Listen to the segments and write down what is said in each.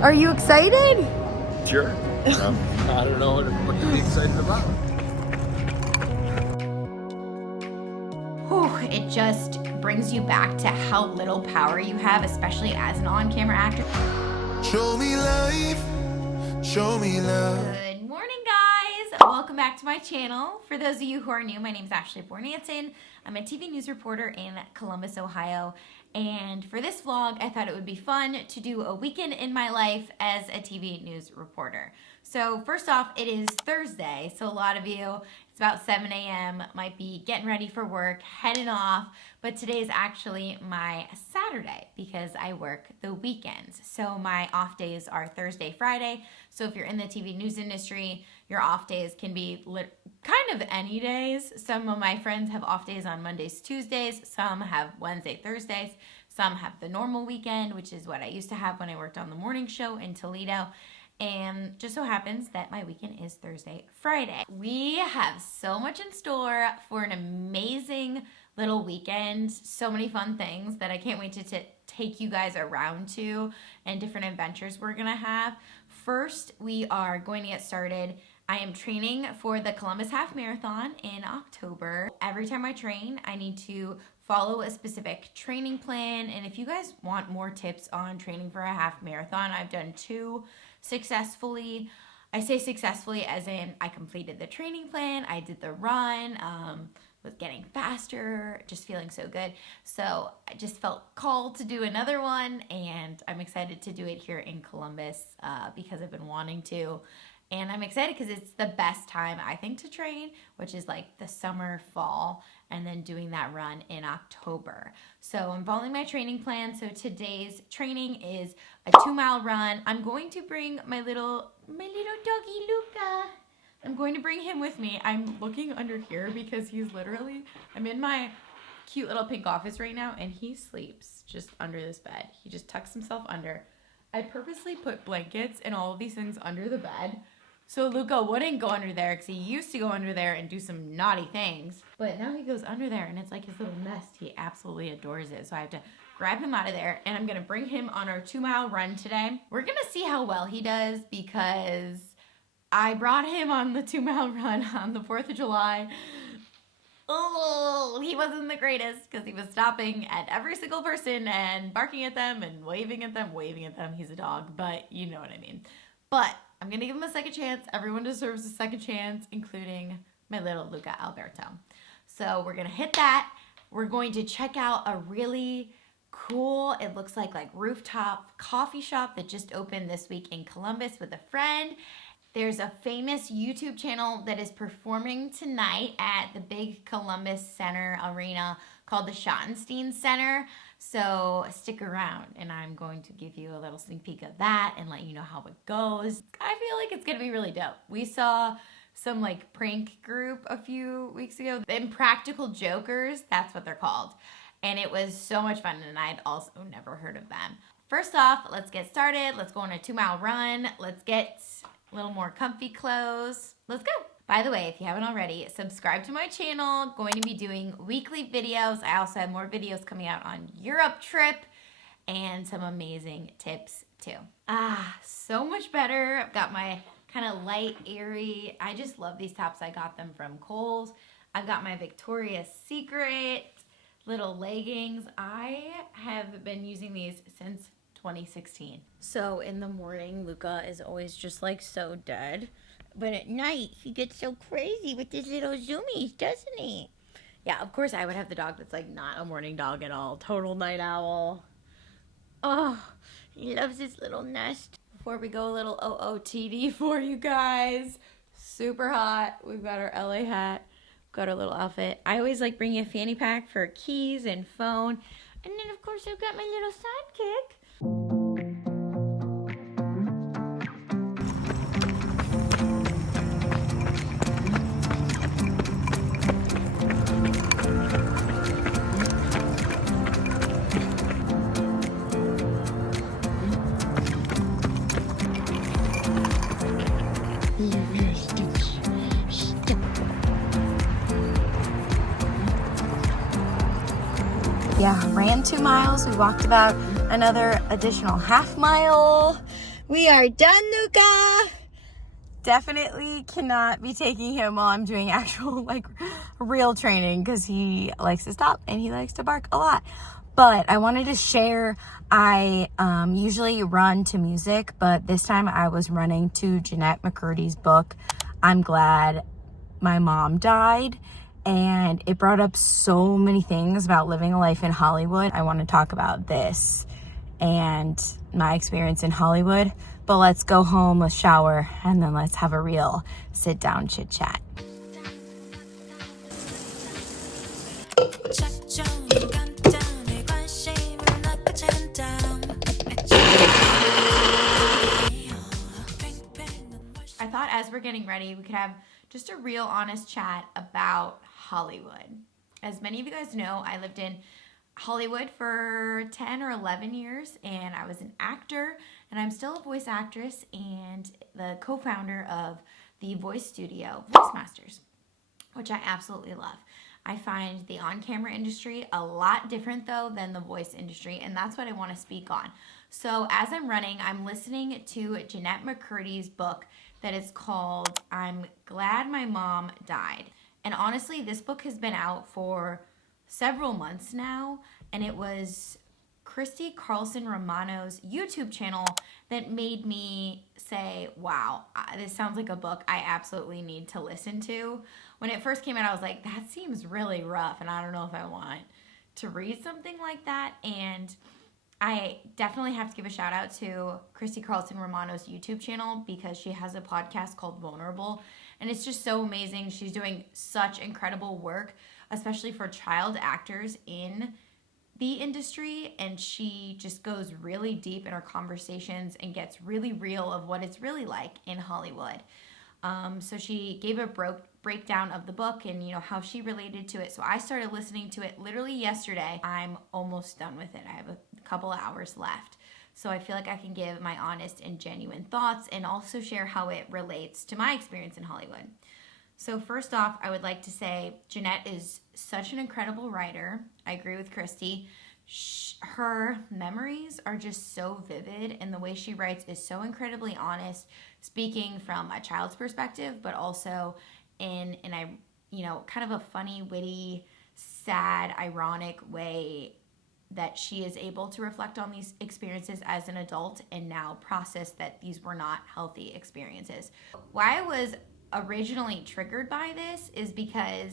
Are you excited? Sure. I don't know what to be excited about. Whew, it just brings you back to how little power you have, especially as an on-camera actor. Show me life, show me love. Good morning, guys. Welcome back to my channel. For those of you who are new, my name is Ashley Bornanson. I'm a TV news reporter in Columbus, Ohio. And for this vlog, I thought it would be fun to do a weekend in my life as a TV news reporter. So first off, it is Thursday. So a lot of you, it's about 7 a.m., might be getting ready for work, heading off. But today is actually my Saturday because I work the weekends. So my off days are Thursday, Friday. So if you're in the TV news industry, your off days can be kind of any days. Some of my friends have off days on Mondays, Tuesdays. Some have Wednesday, Thursdays. Some have the normal weekend, which is what I used to have when I worked on the morning show in Toledo. And just so happens that my weekend is Thursday, Friday. We have so much in store for an amazing little weekend. So many fun things that I can't wait to take you guys around to and different adventures we're gonna have. First, we are going to get started. I am training for the Columbus Half Marathon in October. Every time I train, I need to follow a specific training plan. And if you guys want more tips on training for a half marathon, I've done 2 successfully. I say successfully as in I completed the training plan, I did the run, was getting faster, just feeling so good. So I just felt called to do another one, and I'm excited to do it here in Columbus because I've been wanting to. And I'm excited because it's the best time, I think, to train, which is like the summer, fall, and then doing that run in October. So I'm following my training plan. So today's training is a 2-mile run. I'm going to bring my little doggy Luca. I'm going to bring him with me. I'm looking under here because he's literally, I'm in my cute little pink office right now, and he sleeps just under this bed. He just tucks himself under. I purposely put blankets and all of these things under the bed so Luca wouldn't go under there, because he used to go under there and do some naughty things. But now he goes under there and it's like his little nest. He absolutely adores it. So I have to grab him out of there, and I'm going to bring him on our 2-mile run today. We're going to see how well he does because I brought him on the 2-mile run on the 4th of July. Oh, he wasn't the greatest because he was stopping at every single person and barking at them and waving at them. He's a dog, but you know what I mean. But I'm going to give him a second chance. Everyone deserves a second chance, including my little Luca Alberto. So we're going to hit that. We're going to check out a really cool, it looks like rooftop coffee shop that just opened this week in Columbus with a friend. There's a famous YouTube channel that is performing tonight at the big Columbus Center Arena called the Schottenstein Center. So stick around, and I'm going to give you a little sneak peek of that and let you know how it goes. I feel like it's going to be really dope. We saw some prank group a few weeks ago. The Impractical Jokers, that's what they're called. And it was so much fun, and I'd also never heard of them. First off, let's get started. Let's go on a 2-mile run. Let's get a little more comfy clothes. Let's go. By the way, if you haven't already, subscribe to my channel. Going to be doing weekly videos. I also have more videos coming out on Europe trip and some amazing tips too. So much better. I've got my kind of light, airy, I just love these tops. I got them from Kohl's. I've got my Victoria's Secret little leggings. I have been using these since 2016. So in the morning, Luca is always just so dead. But at night, he gets so crazy with his little zoomies, doesn't he? Yeah, of course I would have the dog that's not a morning dog at all. Total night owl. Oh, he loves his little nest. Before we go, a little OOTD for you guys. Super hot. We've got our LA hat. We've got our little outfit. I always like bringing a fanny pack for keys and phone. And then, of course, I've got my little sidekick. Yeah, ran 2 miles. We walked about another additional half mile. We are done, Luca. Definitely cannot be taking him while I'm doing actual, like, real training because he likes to stop and he likes to bark a lot. But I wanted to share, I usually run to music, but this time I was running to Jeanette McCurdy's book, I'm Glad My Mom Died. And it brought up so many things about living a life in Hollywood. I want to talk about this and my experience in Hollywood. But let's go home, let's shower, and then let's have a real sit-down chit-chat. I thought as we're getting ready, we could have just a real honest chat about Hollywood. As many of you guys know, I lived in Hollywood for 10 or 11 years, and I was an actor, and I'm still a voice actress and the co-founder of the voice studio, Voice Masters, which I absolutely love. I find the on-camera industry a lot different, though, than the voice industry, and that's what I want to speak on. So as I'm running, I'm listening to Jeanette McCurdy's book that is called I'm Glad My Mom Died. And honestly, this book has been out for several months now, and it was Christy Carlson Romano's YouTube channel that made me say, wow, this sounds like a book I absolutely need to listen to. When it first came out, I was like, that seems really rough, and I don't know if I want to read something like that. And I definitely have to give a shout out to Christy Carlson Romano's YouTube channel because she has a podcast called Vulnerable, and it's just so amazing. She's doing such incredible work, especially for child actors in the industry, and she just goes really deep in her conversations and gets really real of what it's really like in Hollywood. So she gave a breakdown of the book and, you know, how she related to it. So I started listening to it literally yesterday. I'm almost done with it. I have a couple of hours left. So I feel like I can give my honest and genuine thoughts and also share how it relates to my experience in Hollywood. So first off, I would like to say Jeanette is such an incredible writer. I agree with Christy. Her memories are just so vivid, and the way she writes is so incredibly honest, speaking from a child's perspective, but also in a, you know, kind of a funny, witty, sad, ironic way that she is able to reflect on these experiences as an adult and now process that these were not healthy experiences. Why I was originally triggered by this is because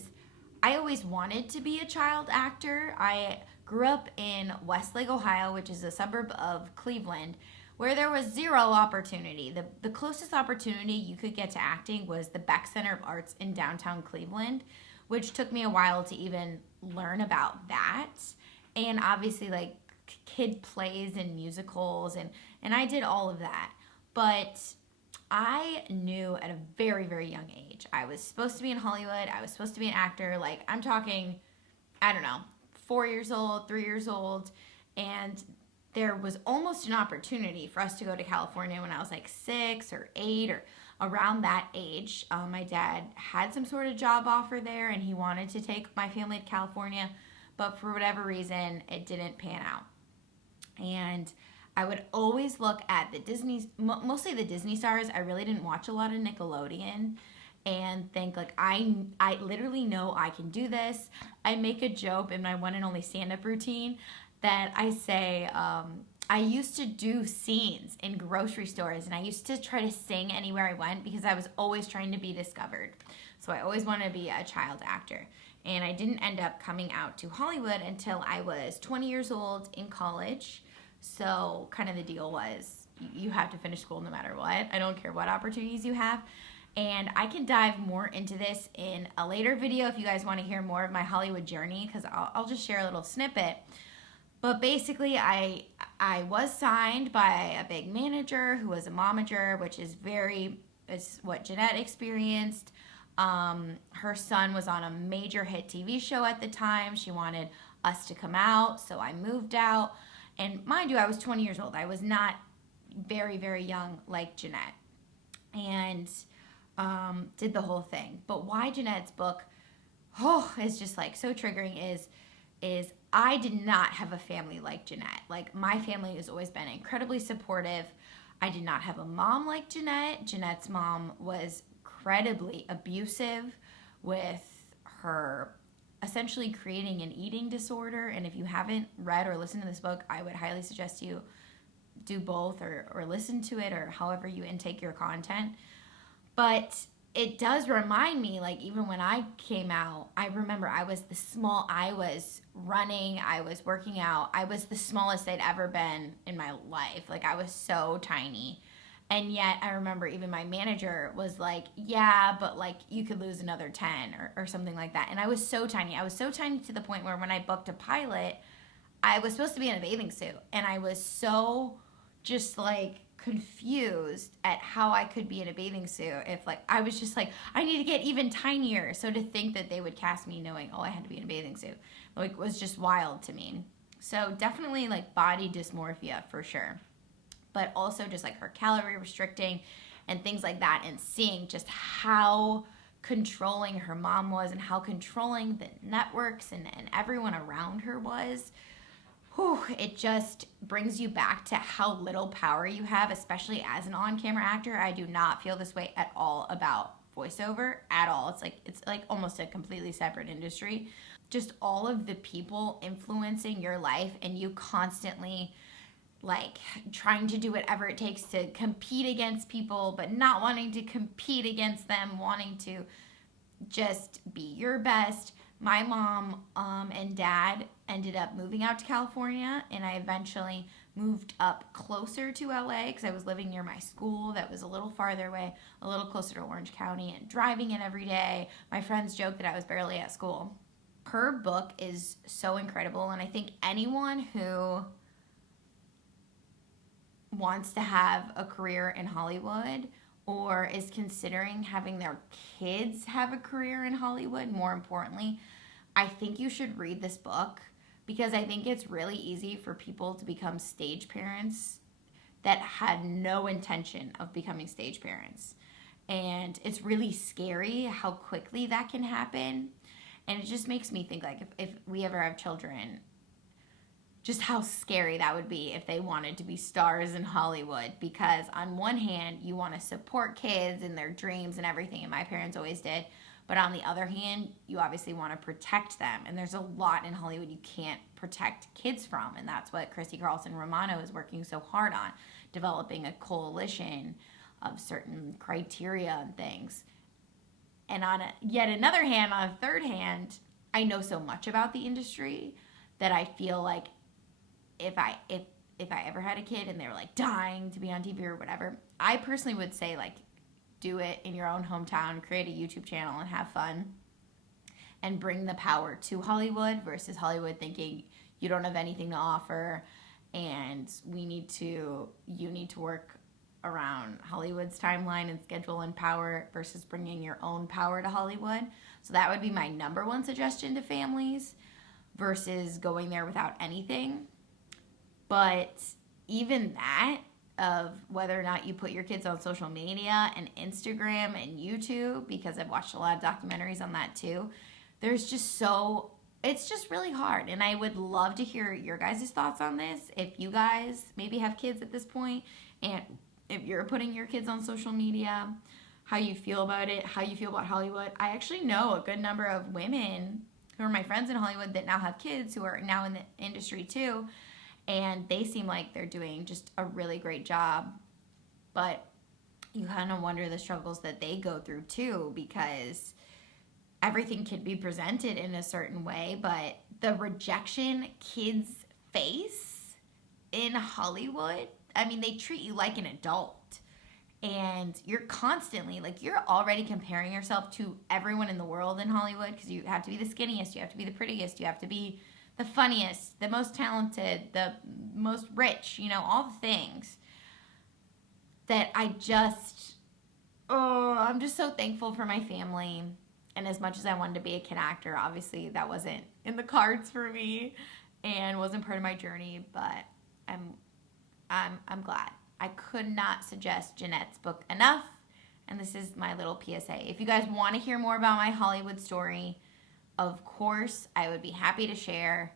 I always wanted to be a child actor. I grew up in Westlake, Ohio, which is a suburb of Cleveland, where there was zero opportunity. The closest opportunity you could get to acting was the Beck Center of Arts in downtown Cleveland, which took me a while to even learn about that. And obviously, like, kid plays and musicals, and I did all of that. But I knew at a very, very young age I was supposed to be in Hollywood. I was supposed to be an actor. Like, I'm talking, I don't know, 4 years old, 3 years old. And there was almost an opportunity for us to go to California when I was like 6 or 8 or around that age. My dad had some sort of job offer there, and he wanted to take my family to California. But for whatever reason, it didn't pan out. And I would always look at the mostly the Disney stars. I really didn't watch a lot of Nickelodeon, and think like, I literally know I can do this. I make a joke in my one and only stand-up routine that I say, I used to do scenes in grocery stores, and I used to try to sing anywhere I went because I was always trying to be discovered. So I always wanted to be a child actor. And I didn't end up coming out to Hollywood until I was 20 years old in college. So kind of the deal was you have to finish school no matter what. I don't care what opportunities you have. And I can dive more into this in a later video if you guys want to hear more of my Hollywood journey, because I'll just share a little snippet. But basically, I was signed by a big manager who was a momager, which is what Jeanette experienced. Her son was on a major hit TV show at the time. She wanted us to come out, so I moved out. And mind you, I was 20 years old. I was not very, very young like Jeanette. And did the whole thing. But why Jeanette's book is just like so triggering is I did not have a family like Jeanette. Like, my family has always been incredibly supportive. I did not have a mom like Jeanette. Jeanette's mom was incredibly abusive with her essentially creating an eating disorder. And if you haven't read or listened to this book, I would highly suggest you do both or listen to it or however you intake your content. But it does remind me, like, even when I came out, I remember I was running, I was working out, I was the smallest I'd ever been in my life. Like, I was so tiny. And yet I remember even my manager was like, yeah, but like you could lose another 10 or something like that. And I was so tiny. I was so tiny to the point where when I booked a pilot, I was supposed to be in a bathing suit. And I was so just like confused at how I could be in a bathing suit if like I was just like, I need to get even tinier. So to think that they would cast me knowing, oh, I had to be in a bathing suit, like was just wild to me. So definitely like body dysmorphia for sure. But also just like her calorie restricting and things like that, and seeing just how controlling her mom was and how controlling the networks and everyone around her was. Whew, it just brings you back to how little power you have, especially as an on-camera actor. I do not feel this way at all about voiceover at all. It's like almost a completely separate industry. Just all of the people influencing your life and you constantly like trying to do whatever it takes to compete against people, but not wanting to compete against them, wanting to just be your best. My mom and dad ended up moving out to California, and I eventually moved up closer to LA because I was living near my school that was a little farther away, a little closer to Orange County, and driving in every day. My friends joked that I was barely at school. Her book is so incredible, and I think anyone who wants to have a career in Hollywood or is considering having their kids have a career in Hollywood, more importantly, I think you should read this book because I think it's really easy for people to become stage parents that had no intention of becoming stage parents. And it's really scary how quickly that can happen. And it just makes me think like if we ever have children, just how scary that would be if they wanted to be stars in Hollywood. Because on one hand, you want to support kids and their dreams and everything, and my parents always did. But on the other hand, you obviously want to protect them. And there's a lot in Hollywood you can't protect kids from. And that's what Christy Carlson Romano is working so hard on, developing a coalition of certain criteria and things. And on yet another hand, on a third hand, I know so much about the industry that I feel like if I ever had a kid and they were like dying to be on TV or whatever, I personally would say like do it in your own hometown, create a YouTube channel and have fun and bring the power to Hollywood versus Hollywood thinking you don't have anything to offer and you need to work around Hollywood's timeline and schedule and power versus bringing your own power to Hollywood. So that would be my number one suggestion to families versus going there without anything. But even that, of whether or not you put your kids on social media and Instagram and YouTube, because I've watched a lot of documentaries on that too, it's just really hard. And I would love to hear your guys' thoughts on this. If you guys maybe have kids at this point, and if you're putting your kids on social media, how you feel about it, how you feel about Hollywood. I actually know a good number of women who are my friends in Hollywood that now have kids who are now in the industry too. And they seem like they're doing just a really great job. But you kind of wonder the struggles that they go through too, because everything can be presented in a certain way, but the rejection kids face in Hollywood, I mean, they treat you like an adult. And you're constantly, like, you're already comparing yourself to everyone in the world in Hollywood because you have to be the skinniest, you have to be the prettiest, you have to be the funniest, the most talented, the most rich, all the things that I'm just so thankful for my family. And as much as I wanted to be a kid actor, obviously that wasn't in the cards for me and wasn't part of my journey, but I'm glad. I could not suggest Jeanette's book enough, and this is my little PSA. If you guys want to hear more about my Hollywood story, of course, I would be happy to share.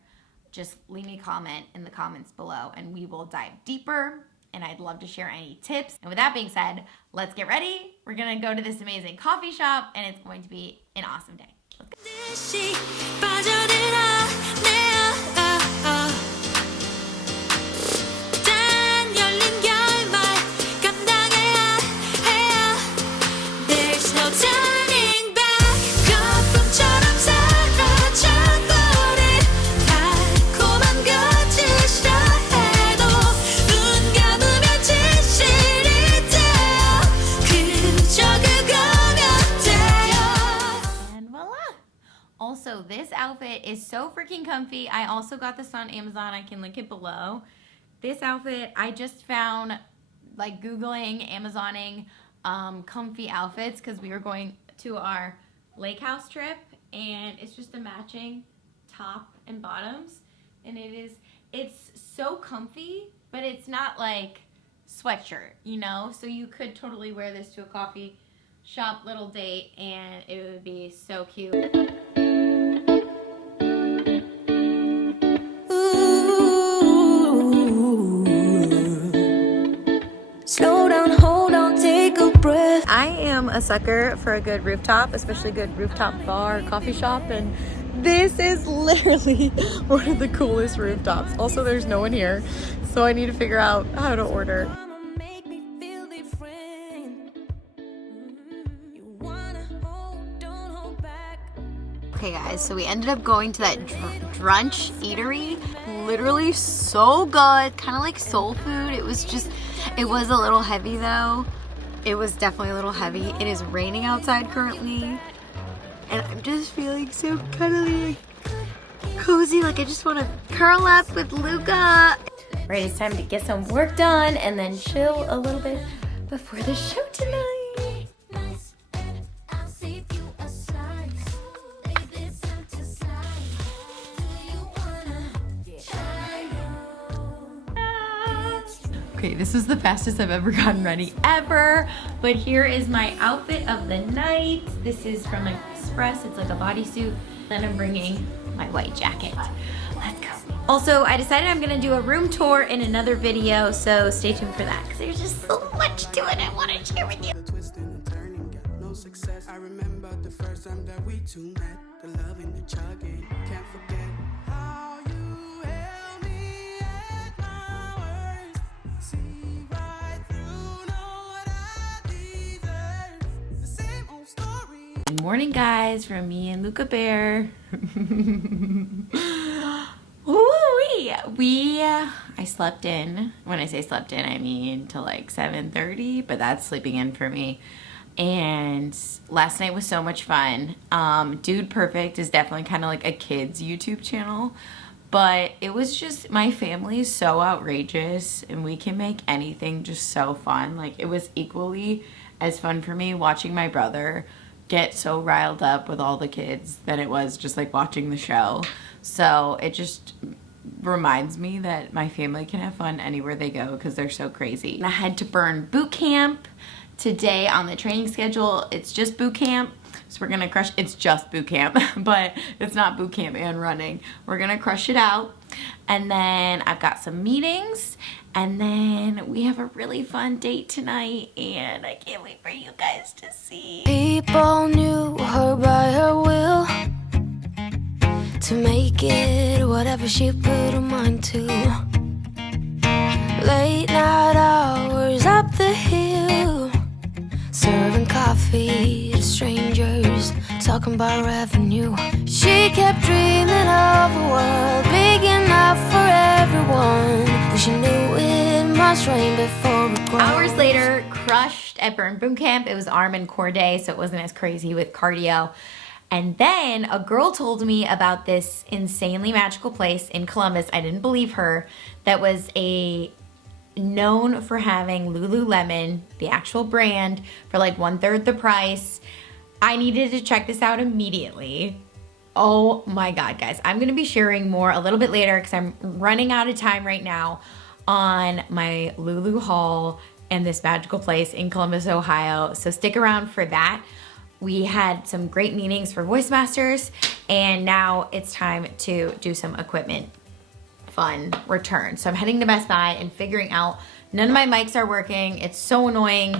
Just leave me a comment in the comments below and we will dive deeper. and I'd love to share any tips. And with that being said, let's get ready. We're gonna go to this amazing coffee shop, and it's going to be an awesome day. Let's go. Also, this outfit is so freaking comfy. I also got this on Amazon. I can link it below. This outfit I just found like Googling, Amazoning comfy outfits because we were going to our lake house trip, and it's just a matching top and bottoms, and it's so comfy, but it's not like sweatshirt, you know? So you could totally wear this to a coffee shop little date and it would be so cute. Slow down, hold on, take a breath. I am a sucker for a good rooftop, especially a good rooftop bar or coffee shop, and this is literally one of the coolest rooftops. Also, there's no one here, so I need to figure out how to order. Okay guys, so we ended up going to that brunch eatery. Literally so good, kind of like soul food. It was a little heavy though. It was definitely a little heavy. It is raining outside currently, and I'm just feeling so cuddly, cozy. Like I just want to curl up with Luca. Right, it's time to get some work done and then chill a little bit before the show tonight. Okay, this is the fastest I've ever gotten ready ever, but here is my outfit of the night. This is from Express. It's like a bodysuit. Then I'm bringing my white jacket. Let's go. Also, I decided I'm gonna do a room tour in another video, so stay tuned for that because there's just so much to it I want to share with you. I remember the first time that we two met, the love in the chugging, can't forget how you held me at my worst, see right through, know what I deserve, the same old story. Good morning guys, from me and Luca Bear. I slept in. When I say slept in, I mean till like 7:30, but that's sleeping in for me. And last night was so much fun. Dude Perfect is definitely kind of like a kid's YouTube channel, but it was just, my family is so outrageous and we can make anything just so fun. Like it was equally as fun for me watching my brother get so riled up with all the kids than it was just like watching the show. So it just reminds me that my family can have fun anywhere they go because they're so crazy. And I had to burn boot camp today on the training schedule. It's just boot camp, so we're gonna crush. It's just boot camp, but it's not boot camp and running. We're gonna crush it out, and then I've got some meetings, and then we have a really fun date tonight, and I can't wait for you guys to see. People knew her by her will, to make it whatever she put her mind to. Late night hours up the hill, serving coffee to strangers, talking about revenue. She kept dreaming of a world big enough for everyone, and she knew it must rain before it grows. Hours later, crushed at Burn Boot Camp. It was arm and core day, so it wasn't as crazy with cardio. And then a girl told me about this insanely magical place in Columbus. I didn't believe her. That was known for having Lululemon, the actual brand, for like 1/3 the price. I needed to check this out immediately. Oh my God, guys. I'm gonna be sharing more a little bit later because I'm running out of time right now on my Lulu haul and this magical place in Columbus, Ohio. So stick around for that. We had some great meetings for Voice Masters, and now it's time to do some equipment fun return. So I'm heading to Best Buy and figuring out None of my mics are working. It's so annoying.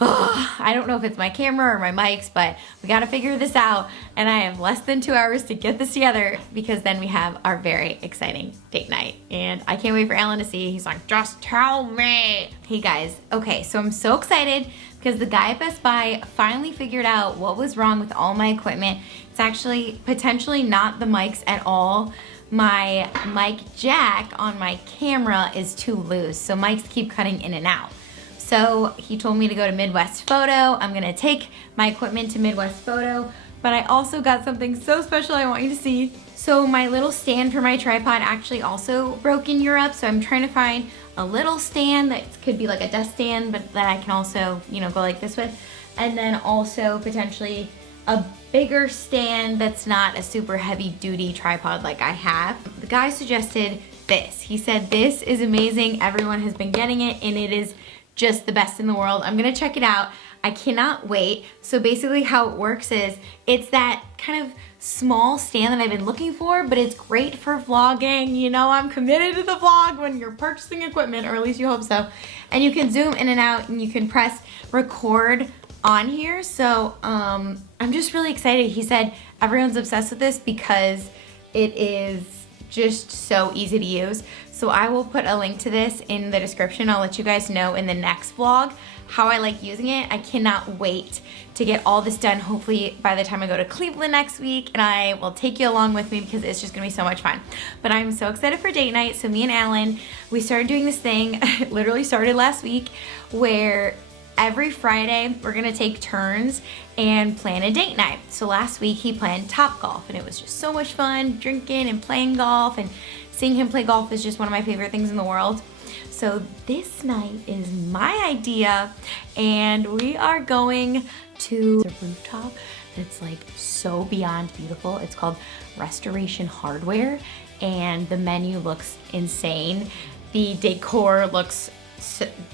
I don't know if it's my camera or my mics, but we gotta figure this out. And I have less than 2 hours to get this together because then we have our very exciting date night. And I can't wait for Alan to see. He's like, just tell me. Hey guys, okay, so I'm so excited because the guy at Best Buy finally figured out what was wrong with all my equipment. It's actually potentially not the mics at all. My mic jack on my camera is too loose, so mics keep cutting in and out. So he told me to go to Midwest Photo. I'm gonna take my equipment to Midwest Photo, but I also got something so special I want you to see. So my little stand for my tripod actually also broke in Europe, so I'm trying to find a little stand that could be like a desk stand, but that I can also, you know, go like this with. And then also potentially a bigger stand that's not a super heavy duty tripod like I have. The guy suggested this. He said, this is amazing. Everyone has been getting it and it is just the best in the world. I'm gonna check it out. I cannot wait. So basically how it works is it's that kind of small stand that I've been looking for, but it's great for vlogging. You know, I'm committed to the vlog when you're purchasing equipment, or at least you hope so. And you can zoom in and out and you can press record on here. So I'm just really excited. He said everyone's obsessed with this because it is just so easy to use. So I will put a link to this in the description. I'll let you guys know in the next vlog how I like using it. I cannot wait to get all this done, hopefully by the time I go to Cleveland next week, and I will take you along with me because it's just gonna be so much fun. But I'm so excited for date night. So me and Alan, we started doing this thing, it literally started last week, where every Friday we're gonna take turns and plan a date night. So last week he planned Topgolf and it was just so much fun, drinking and playing golf, and seeing him play golf is just one of my favorite things in the world. So this night is my idea and we are going to the rooftop that's like so beyond beautiful. It's called Restoration Hardware and the menu looks insane. The decor looks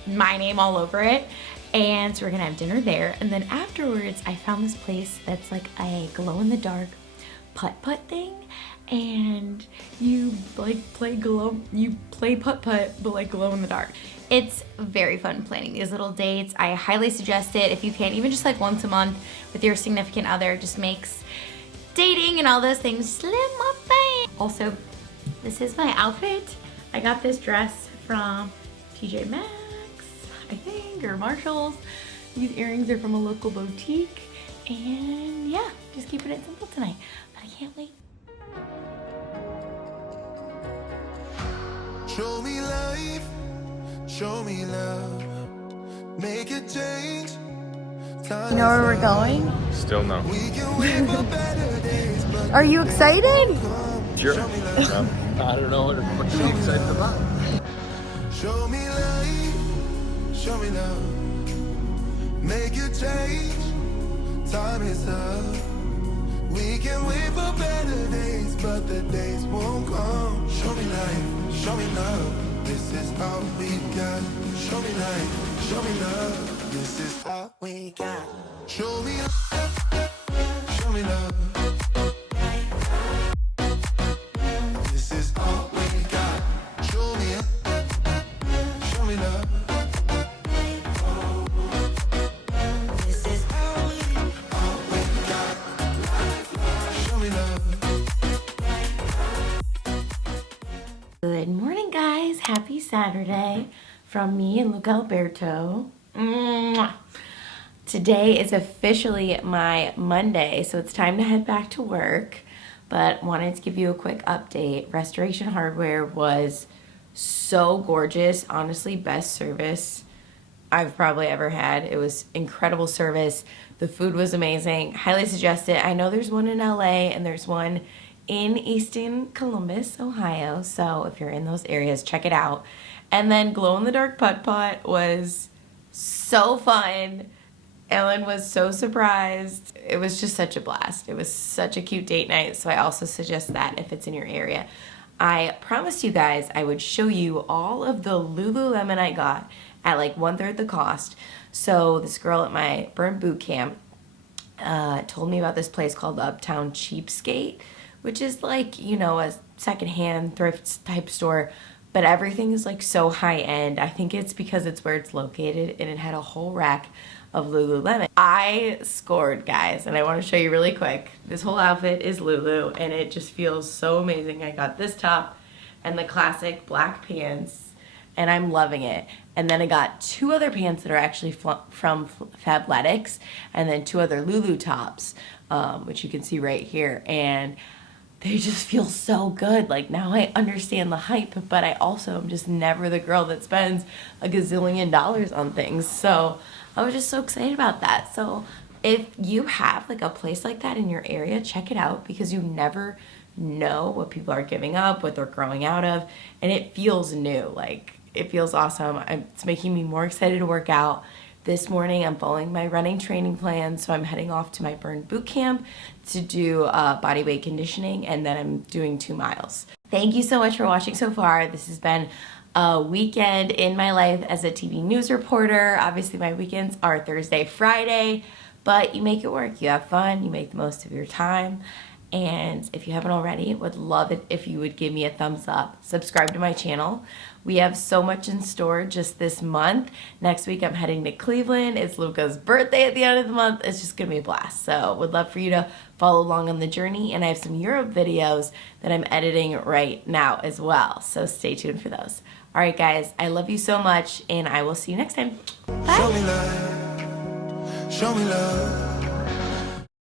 my name all over it. And so we're gonna have dinner there. And then afterwards, I found this place that's like a glow-in-the-dark putt-putt thing. And you like play putt-putt, but like glow-in-the-dark. It's very fun planning these little dates. I highly suggest it if you can, even just like once a month with your significant other. It just makes dating and all those things slim up fast. Also, this is my outfit. I got this dress from TJ Maxx, I think, or Marshall's. These earrings are from a local boutique. And yeah, just keeping it simple tonight. But I can't wait. Show me life, show me love, make a change. You know where we're going? Still no. We can wait for better days, but Are you excited? Sure. I don't know what to be excited about. show me life, show me love, make a change. Time is up. We can wait for better days, but the days won't come. Show me life, show me love. This is all we got. Show me life, show me love. This is all we got. Show me love, show me love. This is all we got. Show me love. This is all we got. Show me love. Good morning, guys. Happy Saturday from me and Luke Alberto. Mwah. Today is officially my Monday, so it's time to head back to work. But wanted to give you a quick update. Restoration Hardware was so gorgeous. Honestly, best service I've probably ever had. It was incredible service. The food was amazing. Highly suggest it. I know there's one in LA and there's one in Easton, Columbus, Ohio. So if you're in those areas, check it out. And then glow-in-the-dark putt-putt was so fun. Ellen was so surprised. It was just such a blast. It was such a cute date night. So I also suggest that if it's in your area. I promised you guys I would show you all of the Lululemon I got at like 1/3 the cost. So this girl at my burn boot camp told me about this place called Uptown Cheapskate, which is like, you know, a secondhand thrift type store. but everything is like so high end. I think it's because it's where it's located, and it had a whole rack of Lululemon. I scored, guys, and I want to show you really quick. This whole outfit is Lulu, and it just feels so amazing. I got this top and the classic black pants, and I'm loving it. And then I got 2 other pants that are actually from Fabletics, and then 2 other Lulu tops, which you can see right here. And they just feel so good. Like, now I understand the hype, but I also am just never the girl that spends a gazillion dollars on things. So I was just so excited about that. So if you have like a place like that in your area, check it out, because you never know what people are giving up, what they're growing out of, and it feels new. Like, it feels awesome. It's making me more excited to work out. This morning I'm following my running training plan, so I'm heading off to my Burn boot camp to do body weight conditioning, and then I'm doing 2 miles. Thank you so much for watching so far. This has been a weekend in my life as a TV news reporter. Obviously my weekends are Thursday, Friday, but you make it work. You have fun, you make the most of your time. And if you haven't already, would love it if you would give me a thumbs up. Subscribe to my channel. We have so much in store just this month. Next week I'm heading to Cleveland. It's Luca's birthday at the end of the month. It's just gonna be a blast. So would love for you to follow along on the journey. And I have some Europe videos that I'm editing right now as well. So stay tuned for those. All right, guys, I love you so much, and I will see you next time. Bye. Show me love, show me love.